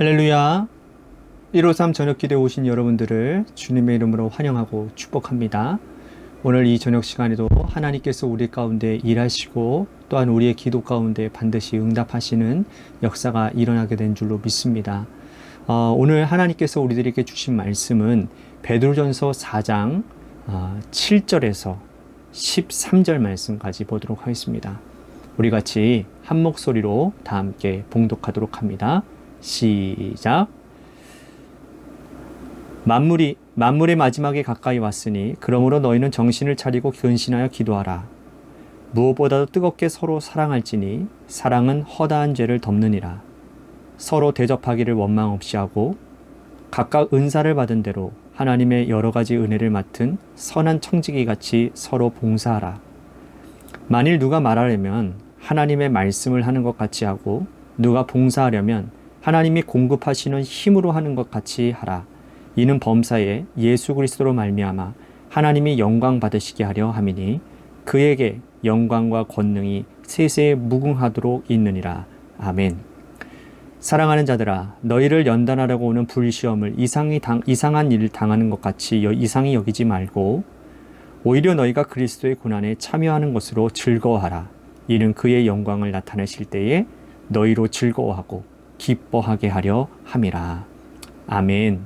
할렐루야. 153 저녁 기도에 오신 여러분들을 주님의 이름으로 환영하고 축복합니다. 오늘 이 저녁 시간에도 하나님께서 우리 가운데 일하시고 또한 우리의 기도 가운데 반드시 응답하시는 역사가 일어나게 된 줄로 믿습니다. 오늘 하나님께서 우리들에게 주신 말씀은 베드로전서 4장 7절에서 13절 말씀까지 보도록 하겠습니다. 우리 같이 한 목소리로 다 함께 봉독하도록 합니다. 시작. 만물의 마지막에 가까이 왔으니 그러므로 너희는 정신을 차리고 근신하여 기도하라. 무엇보다도 뜨겁게 서로 사랑할지니 사랑은 허다한 죄를 덮느니라. 서로 대접하기를 원망 없이 하고 각각 은사를 받은 대로 하나님의 여러 가지 은혜를 맡은 선한 청지기 같이 서로 봉사하라. 만일 누가 말하려면 하나님의 말씀을 하는 것 같이 하고 누가 봉사하려면 하나님이 공급하시는 힘으로 하는 것 같이 하라. 이는 범사에 예수 그리스도로 말미암아 하나님이 영광 받으시게 하려 함이니 그에게 영광과 권능이 세세에 무궁하도록 있느니라. 아멘. 사랑하는 자들아, 너희를 연단하려고 오는 불시험을 이상한 일을 당하는 것 같이 이상히 여기지 말고 오히려 너희가 그리스도의 고난에 참여하는 것으로 즐거워하라. 이는 그의 영광을 나타내실 때에 너희로 즐거워하고 기뻐하게 하려 함이라. 아멘.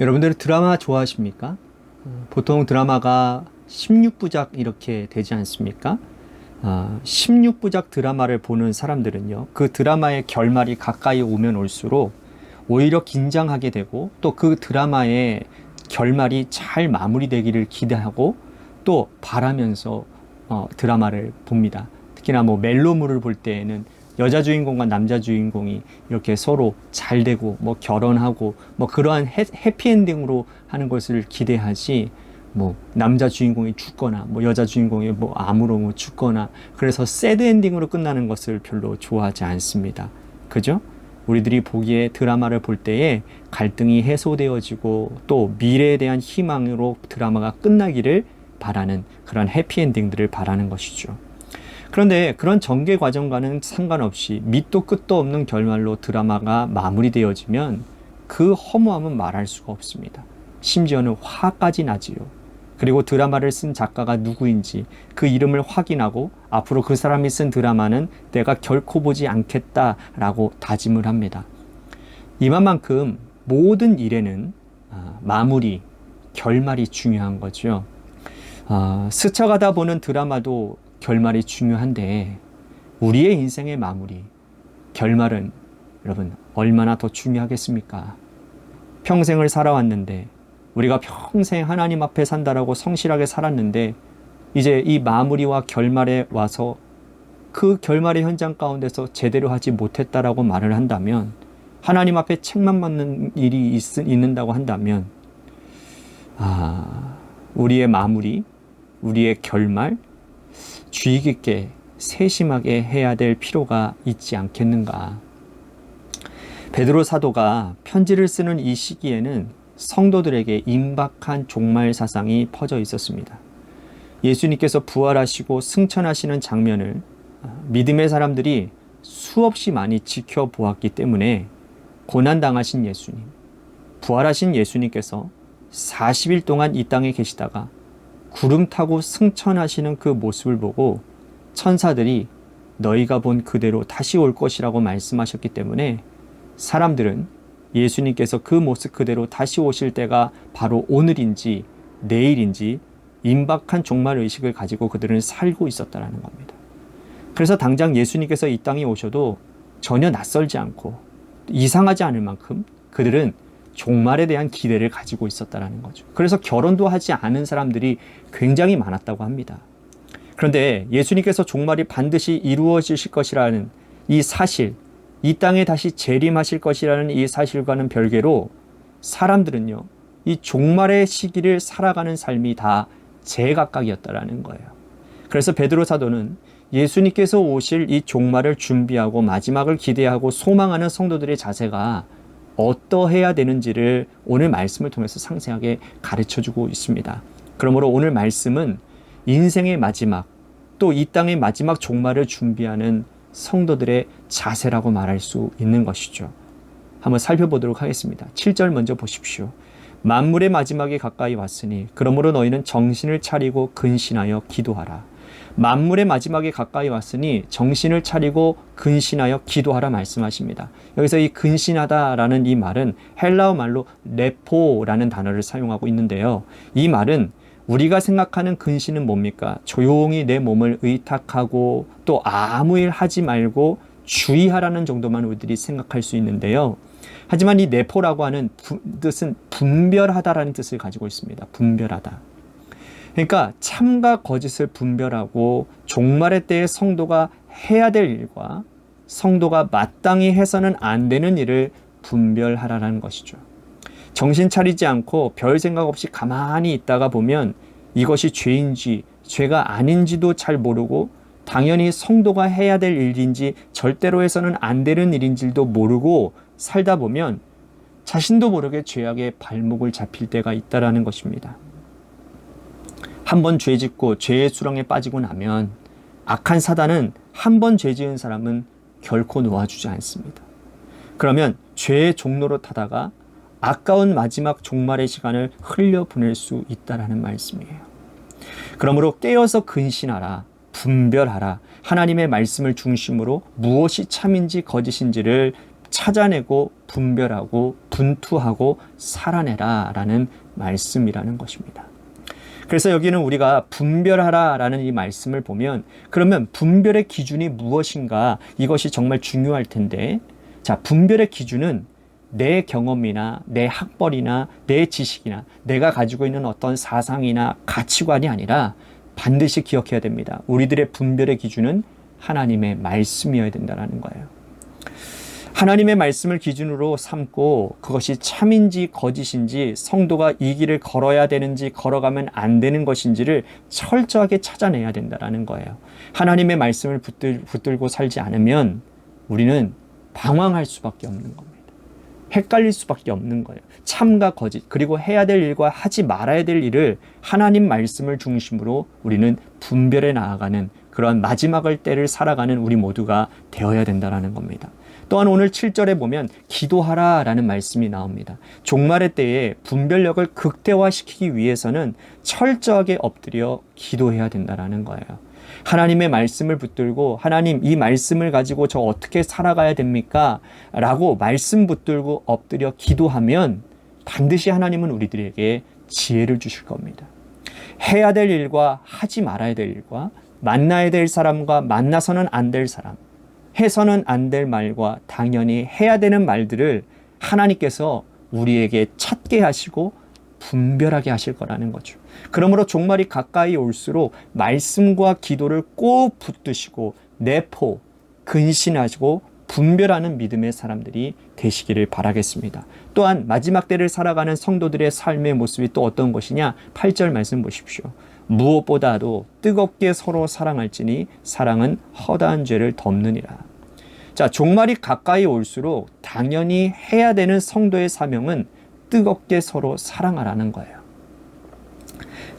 여러분들 드라마 좋아하십니까? 보통 드라마가 16부작 이렇게 되지 않습니까? 16부작 드라마를 보는 사람들은요, 그 드라마의 결말이 가까이 오면 올수록 오히려 긴장하게 되고 또 그 드라마의 결말이 잘 마무리되기를 기대하고 또 바라면서 드라마를 봅니다. 특히나 멜로물을 볼 때에는 여자 주인공과 남자 주인공이 이렇게 서로 잘 되고 결혼하고 그러한 해피엔딩으로 하는 것을 기대하지 남자 주인공이 죽거나 여자 주인공이 암으로 죽거나 그래서 새드 엔딩으로 끝나는 것을 별로 좋아하지 않습니다. 그죠? 우리들이 보기에 드라마를 볼 때에 갈등이 해소되어지고 또 미래에 대한 희망으로 드라마가 끝나기를 바라는 그런 해피엔딩들을 바라는 것이죠. 그런데 그런 전개 과정과는 상관없이 밑도 끝도 없는 결말로 드라마가 마무리되어지면 그 허무함은 말할 수가 없습니다. 심지어는 화까지 나지요. 그리고 드라마를 쓴 작가가 누구인지 그 이름을 확인하고 앞으로 그 사람이 쓴 드라마는 내가 결코 보지 않겠다라고 다짐을 합니다. 이만큼 모든 일에는 마무리, 결말이 중요한 거죠. 스쳐가다 보는 드라마도 결말이 중요한데 우리의 인생의 마무리, 결말은 여러분 얼마나 더 중요하겠습니까? 평생을 살아왔는데 우리가 평생 하나님 앞에 산다라고 성실하게 살았는데 이제 이 마무리와 결말에 와서 그 결말의 현장 가운데서 제대로 하지 못했다라고 말을 한다면 하나님 앞에 책만 받는 일이 있는다고 한다면 우리의 마무리, 우리의 결말 주의 깊게 세심하게 해야 될 필요가 있지 않겠는가. 베드로 사도가 편지를 쓰는 이 시기에는 성도들에게 임박한 종말 사상이 퍼져 있었습니다. 예수님께서 부활하시고 승천하시는 장면을 믿음의 사람들이 수없이 많이 지켜보았기 때문에 고난당하신 예수님, 부활하신 예수님께서 40일 동안 이 땅에 계시다가 구름 타고 승천하시는 그 모습을 보고 천사들이 너희가 본 그대로 다시 올 것이라고 말씀하셨기 때문에 사람들은 예수님께서 그 모습 그대로 다시 오실 때가 바로 오늘인지 내일인지 임박한 종말 의식을 가지고 그들은 살고 있었다는 겁니다. 그래서 당장 예수님께서 이 땅에 오셔도 전혀 낯설지 않고 이상하지 않을 만큼 그들은 종말에 대한 기대를 가지고 있었다는 거죠. 그래서 결혼도 하지 않은 사람들이 굉장히 많았다고 합니다. 그런데 예수님께서 종말이 반드시 이루어지실 것이라는 이 사실, 이 땅에 다시 재림하실 것이라는 이 사실과는 별개로 사람들은요, 이 종말의 시기를 살아가는 삶이 다 제각각이었다라는 거예요. 그래서 베드로 사도는 예수님께서 오실 이 종말을 준비하고 마지막을 기대하고 소망하는 성도들의 자세가 어떠해야 되는지를 오늘 말씀을 통해서 상세하게 가르쳐주고 있습니다. 그러므로 오늘 말씀은 인생의 마지막, 또 이 땅의 마지막 종말을 준비하는 성도들의 자세라고 말할 수 있는 것이죠. 한번 살펴보도록 하겠습니다. 7절 먼저 보십시오. 만물의 마지막이 가까이 왔으니 그러므로 너희는 정신을 차리고 근신하여 기도하라. 만물의 마지막이 가까이 왔으니 정신을 차리고 근신하여 기도하라 말씀하십니다. 여기서 이 근신하다라는 이 말은 헬라어 말로 레포라는 단어를 사용하고 있는데요. 이 말은 우리가 생각하는 근신은 뭡니까? 조용히 내 몸을 의탁하고 또 아무 일 하지 말고 주의하라는 정도만 우리들이 생각할 수 있는데요. 하지만 이 네포라고 하는 뜻은 분별하다라는 뜻을 가지고 있습니다. 분별하다. 그러니까 참과 거짓을 분별하고 종말의 때에 성도가 해야 될 일과 성도가 마땅히 해서는 안 되는 일을 분별하라는 것이죠. 정신 차리지 않고 별 생각 없이 가만히 있다가 보면 이것이 죄인지 죄가 아닌지도 잘 모르고 당연히 성도가 해야 될 일인지 절대로 해서는 안 되는 일인지도 모르고 살다 보면 자신도 모르게 죄악의 발목을 잡힐 때가 있다라는 것입니다. 한번 죄 짓고 죄의 수렁에 빠지고 나면 악한 사단은 한 번 죄 지은 사람은 결코 놓아주지 않습니다. 그러면 죄의 종로로 타다가 아까운 마지막 종말의 시간을 흘려보낼 수 있다라는 말씀이에요. 그러므로 깨어서 근신하라, 분별하라, 하나님의 말씀을 중심으로 무엇이 참인지 거짓인지를 찾아내고 분별하고 분투하고 살아내라 라는 말씀이라는 것입니다. 그래서 여기는 우리가 분별하라 라는 이 말씀을 보면 그러면 분별의 기준이 무엇인가, 이것이 정말 중요할 텐데, 자, 분별의 기준은 내 경험이나 내 학벌이나 내 지식이나 내가 가지고 있는 어떤 사상이나 가치관이 아니라 반드시 기억해야 됩니다. 우리들의 분별의 기준은 하나님의 말씀이어야 된다는 거예요. 하나님의 말씀을 기준으로 삼고 그것이 참인지 거짓인지, 성도가 이 길을 걸어야 되는지 걸어가면 안 되는 것인지를 철저하게 찾아내야 된다는 거예요. 하나님의 말씀을 붙들고 살지 않으면 우리는 방황할 수밖에 없는 겁니다. 헷갈릴 수밖에 없는 거예요. 참과 거짓, 그리고 해야 될 일과 하지 말아야 될 일을 하나님 말씀을 중심으로 우리는 분별해 나아가는 그러한 마지막을 때를 살아가는 우리 모두가 되어야 된다는 겁니다. 또한 오늘 7절에 보면 기도하라 라는 말씀이 나옵니다. 종말의 때에 분별력을 극대화시키기 위해서는 철저하게 엎드려 기도해야 된다는 거예요. 하나님의 말씀을 붙들고 하나님, 이 말씀을 가지고 저 어떻게 살아가야 됩니까? 라고 말씀 붙들고 엎드려 기도하면 반드시 하나님은 우리들에게 지혜를 주실 겁니다. 해야 될 일과 하지 말아야 될 일과 만나야 될 사람과 만나서는 안 될 사람, 해서는 안 될 말과 당연히 해야 되는 말들을 하나님께서 우리에게 찾게 하시고 분별하게 하실 거라는 거죠. 그러므로 종말이 가까이 올수록 말씀과 기도를 꼭 붙드시고 내포, 근신하시고 분별하는 믿음의 사람들이 되시기를 바라겠습니다. 또한 마지막 때를 살아가는 성도들의 삶의 모습이 또 어떤 것이냐? 8절 말씀 보십시오. 무엇보다도 뜨겁게 서로 사랑할지니 사랑은 허다한 죄를 덮느니라. 자, 종말이 가까이 올수록 당연히 해야 되는 성도의 사명은 뜨겁게 서로 사랑하라는 거예요.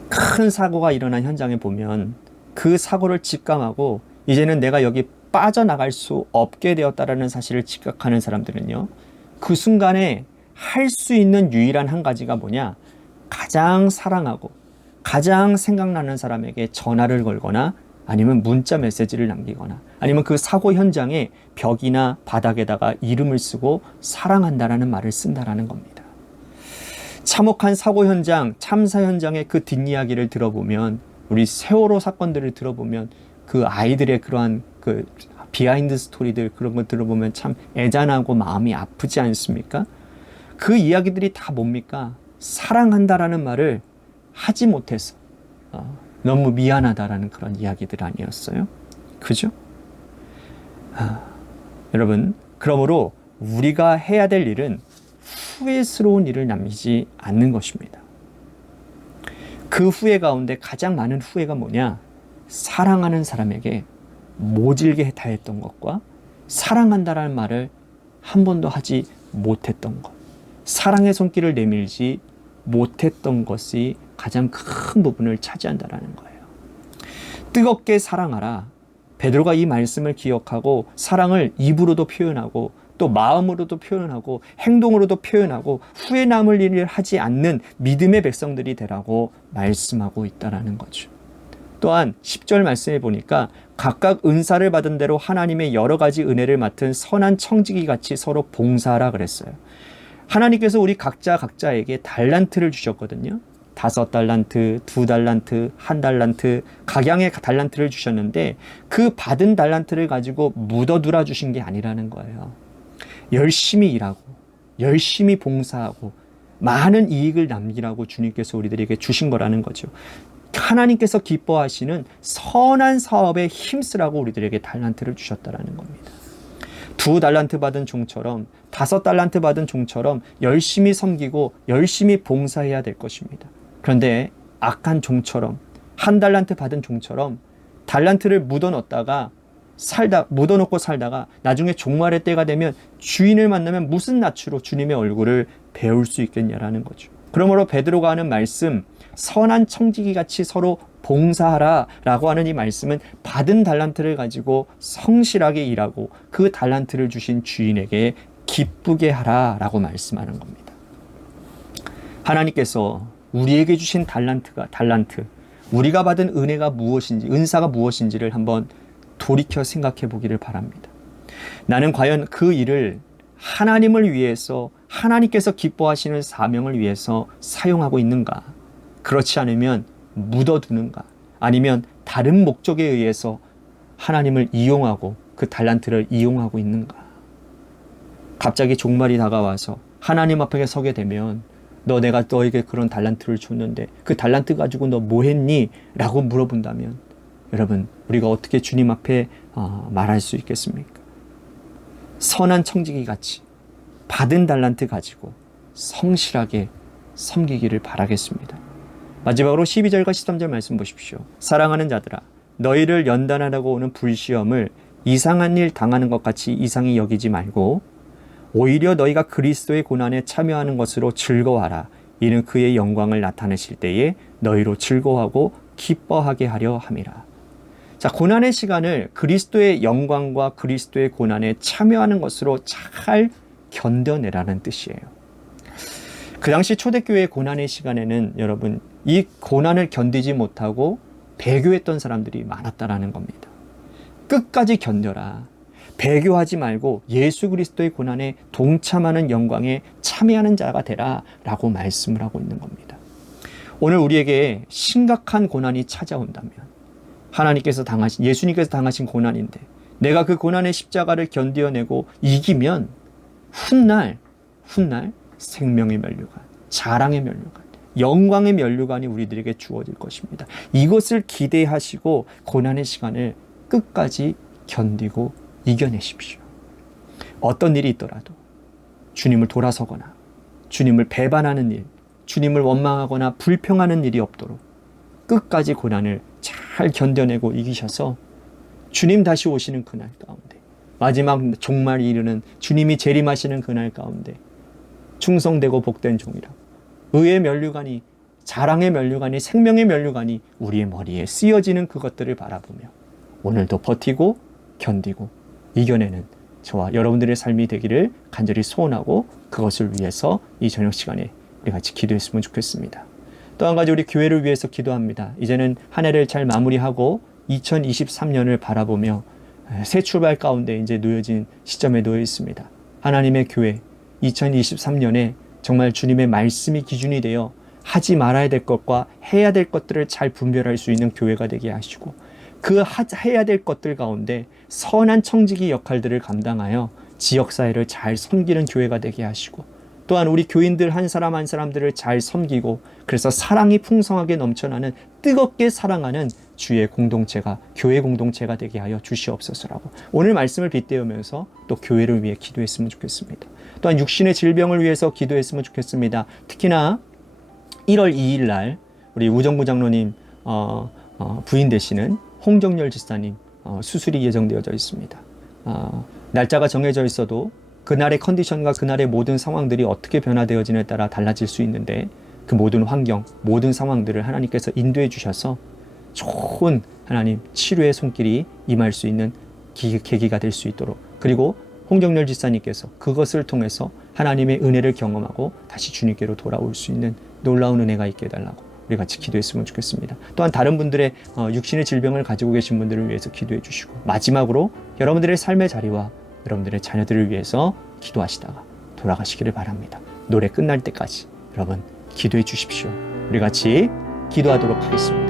큰 사고가 일어난 현장에 보면 그 사고를 직감하고 이제는 내가 여기 빠져나갈 수 없게 되었다라는 사실을 직각하는 사람들은요, 그 순간에 할 수 있는 유일한 한 가지가 뭐냐? 가장 사랑하고 가장 생각나는 사람에게 전화를 걸거나 아니면 문자 메시지를 남기거나 아니면 그 사고 현장에 벽이나 바닥에다가 이름을 쓰고 사랑한다라는 말을 쓴다라는 겁니다. 참혹한 사고 현장, 참사 현장의 그 뒷이야기를 들어보면, 우리 세월호 사건들을 들어보면 그 아이들의 그러한 그 비하인드 스토리들, 그런 거 들어보면 참 애잔하고 마음이 아프지 않습니까? 그 이야기들이 다 뭡니까? 사랑한다라는 말을 하지 못해서 너무 미안하다라는 그런 이야기들 아니었어요? 그죠? 여러분, 그러므로 우리가 해야 될 일은 후회스러운 일을 남기지 않는 것입니다. 그 후회 가운데 가장 많은 후회가 뭐냐? 사랑하는 사람에게 모질게 다했던 것과 사랑한다라는 말을 한 번도 하지 못했던 것, 사랑의 손길을 내밀지 못했던 것이 가장 큰 부분을 차지한다라는 거예요. 뜨겁게 사랑하라, 베드로가 이 말씀을 기억하고 사랑을 입으로도 표현하고 또 마음으로도 표현하고 행동으로도 표현하고 후회 남을 일을 하지 않는 믿음의 백성들이 되라고 말씀하고 있다는 거죠. 또한 10절 말씀에 보니까 각각 은사를 받은 대로 하나님의 여러 가지 은혜를 맡은 선한 청지기 같이 서로 봉사하라 그랬어요. 하나님께서 우리 각자에게 달란트를 주셨거든요. 5달란트, 2달란트, 1달란트, 각양의 달란트를 주셨는데 그 받은 달란트를 가지고 묻어두라 주신 게 아니라는 거예요. 열심히 일하고 열심히 봉사하고 많은 이익을 남기라고 주님께서 우리들에게 주신 거라는 거죠. 하나님께서 기뻐하시는 선한 사업에 힘쓰라고 우리들에게 달란트를 주셨다라는 겁니다. 2달란트 받은 종처럼 5달란트 받은 종처럼 열심히 섬기고 열심히 봉사해야 될 것입니다. 그런데 악한 종처럼 1달란트 받은 종처럼 달란트를 묻어놓고 살다가 나중에 종말의 때가 되면 주인을 만나면 무슨 낯으로 주님의 얼굴을 배울 수 있겠냐라는 거죠. 그러므로 베드로가 하는 말씀, 선한 청지기 같이 서로 봉사하라 라고 하는 이 말씀은 받은 달란트를 가지고 성실하게 일하고 그 달란트를 주신 주인에게 기쁘게 하라 라고 말씀하는 겁니다. 하나님께서 우리에게 주신 달란트, 우리가 받은 은사가 무엇인지를 한번 돌이켜 생각해 보기를 바랍니다. 나는 과연 그 일을 하나님을 위해서, 하나님께서 기뻐하시는 사명을 위해서 사용하고 있는가? 그렇지 않으면 묻어두는가? 아니면 다른 목적에 의해서 하나님을 이용하고 그 달란트를 이용하고 있는가? 갑자기 종말이 다가와서 하나님 앞에 서게 되면 내가 너에게 그런 달란트를 줬는데 그 달란트 가지고 너 뭐 했니? 라고 물어본다면 여러분, 우리가 어떻게 주님 앞에 말할 수 있겠습니까? 선한 청지기 같이 받은 달란트 가지고 성실하게 섬기기를 바라겠습니다. 마지막으로 12절과 13절 말씀 보십시오. 사랑하는 자들아, 너희를 연단하려고 오는 불시험을 이상한 일 당하는 것 같이 이상히 여기지 말고 오히려 너희가 그리스도의 고난에 참여하는 것으로 즐거워하라. 이는 그의 영광을 나타내실 때에 너희로 즐거워하고 기뻐하게 하려 함이라. 자, 고난의 시간을 그리스도의 영광과 그리스도의 고난에 참여하는 것으로 잘 견뎌내라는 뜻이에요. 그 당시 초대교회의 고난의 시간에는 여러분, 이 고난을 견디지 못하고 배교했던 사람들이 많았다라는 겁니다. 끝까지 견뎌라. 배교하지 말고 예수 그리스도의 고난에 동참하는 영광에 참여하는 자가 되라 라고 말씀을 하고 있는 겁니다. 오늘 우리에게 심각한 고난이 찾아온다면 예수님께서 당하신 고난인데 내가 그 고난의 십자가를 견디어내고 이기면 훗날 생명의 면류관, 자랑의 면류관, 영광의 면류관이 우리들에게 주어질 것입니다. 이것을 기대하시고 고난의 시간을 끝까지 견디고 이겨내십시오. 어떤 일이 있더라도 주님을 돌아서거나 주님을 배반하는 일, 주님을 원망하거나 불평하는 일이 없도록 끝까지 고난을 잘 견뎌내고 이기셔서 주님 다시 오시는 그날 가운데, 마지막 종말이 이르는 주님이 재림하시는 그날 가운데 충성되고 복된 종이라고 의의 면류관이, 자랑의 면류관이, 생명의 면류관이 우리의 머리에 쓰여지는 그것들을 바라보며 오늘도 버티고 견디고 이겨내는 저와 여러분들의 삶이 되기를 간절히 소원하고 그것을 위해서 이 저녁 시간에 우리 같이 기도했으면 좋겠습니다. 또 한 가지 우리 교회를 위해서 기도합니다. 이제는 한 해를 잘 마무리하고 2023년을 바라보며 새 출발 가운데 이제 놓여진 시점에 놓여 있습니다. 하나님의 교회 2023년에 정말 주님의 말씀이 기준이 되어 하지 말아야 될 것과 해야 될 것들을 잘 분별할 수 있는 교회가 되게 하시고 그 해야 될 것들 가운데 선한 청지기 역할들을 감당하여 지역사회를 잘 섬기는 교회가 되게 하시고 또한 우리 교인들 한 사람 한 사람들을 잘 섬기고 그래서 사랑이 풍성하게 넘쳐나는 뜨겁게 사랑하는 주의 공동체가, 교회 공동체가 되게 하여 주시옵소서라고 오늘 말씀을 빗대우면서 또 교회를 위해 기도했으면 좋겠습니다. 또한 육신의 질병을 위해서 기도했으면 좋겠습니다. 특히나 1월 2일 날 우리 우정구 장로님 부인 되시는 홍정열 지사님 수술이 예정되어져 있습니다. 날짜가 정해져 있어도 그날의 컨디션과 그날의 모든 상황들이 어떻게 변화되어지느냐에 따라 달라질 수 있는데 그 모든 환경, 모든 상황들을 하나님께서 인도해 주셔서 좋은 하나님 치료의 손길이 임할 수 있는 계기가 될 수 있도록, 그리고 홍정렬 지사님께서 그것을 통해서 하나님의 은혜를 경험하고 다시 주님께로 돌아올 수 있는 놀라운 은혜가 있게 해달라고 우리 같이 기도했으면 좋겠습니다. 또한 다른 분들의 육신의 질병을 가지고 계신 분들을 위해서 기도해 주시고, 마지막으로 여러분들의 삶의 자리와 여러분들의 자녀들을 위해서 기도하시다가 돌아가시기를 바랍니다. 노래 끝날 때까지 여러분 기도해 주십시오. 우리 같이 기도하도록 하겠습니다.